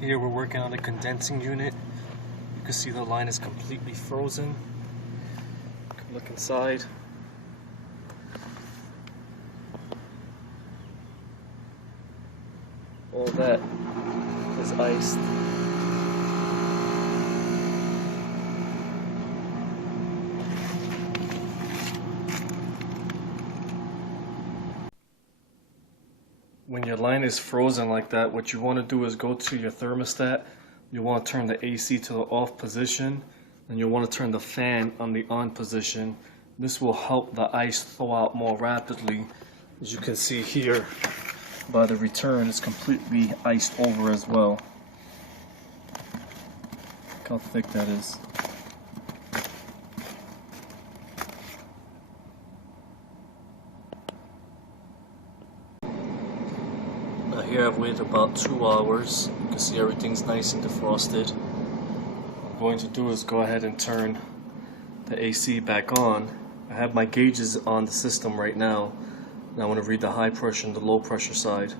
Here we're working on the condensing unit. You can see the line is completely frozen. Look inside. All that is iced. When your line is frozen like that, what you want to do is go to your thermostat. You want to turn the AC to the off position, and you want to turn the fan on the on position. This will help the ice thaw out more rapidly. As you can see here, by the return, it's completely iced over as well. Look how thick that is. Now here I've waited about 2 hours. You can see everything's nice and defrosted. What I'm going to do is go ahead and turn the AC back on. I have my gauges on the system right now. Now I want to read the high pressure and the low pressure side.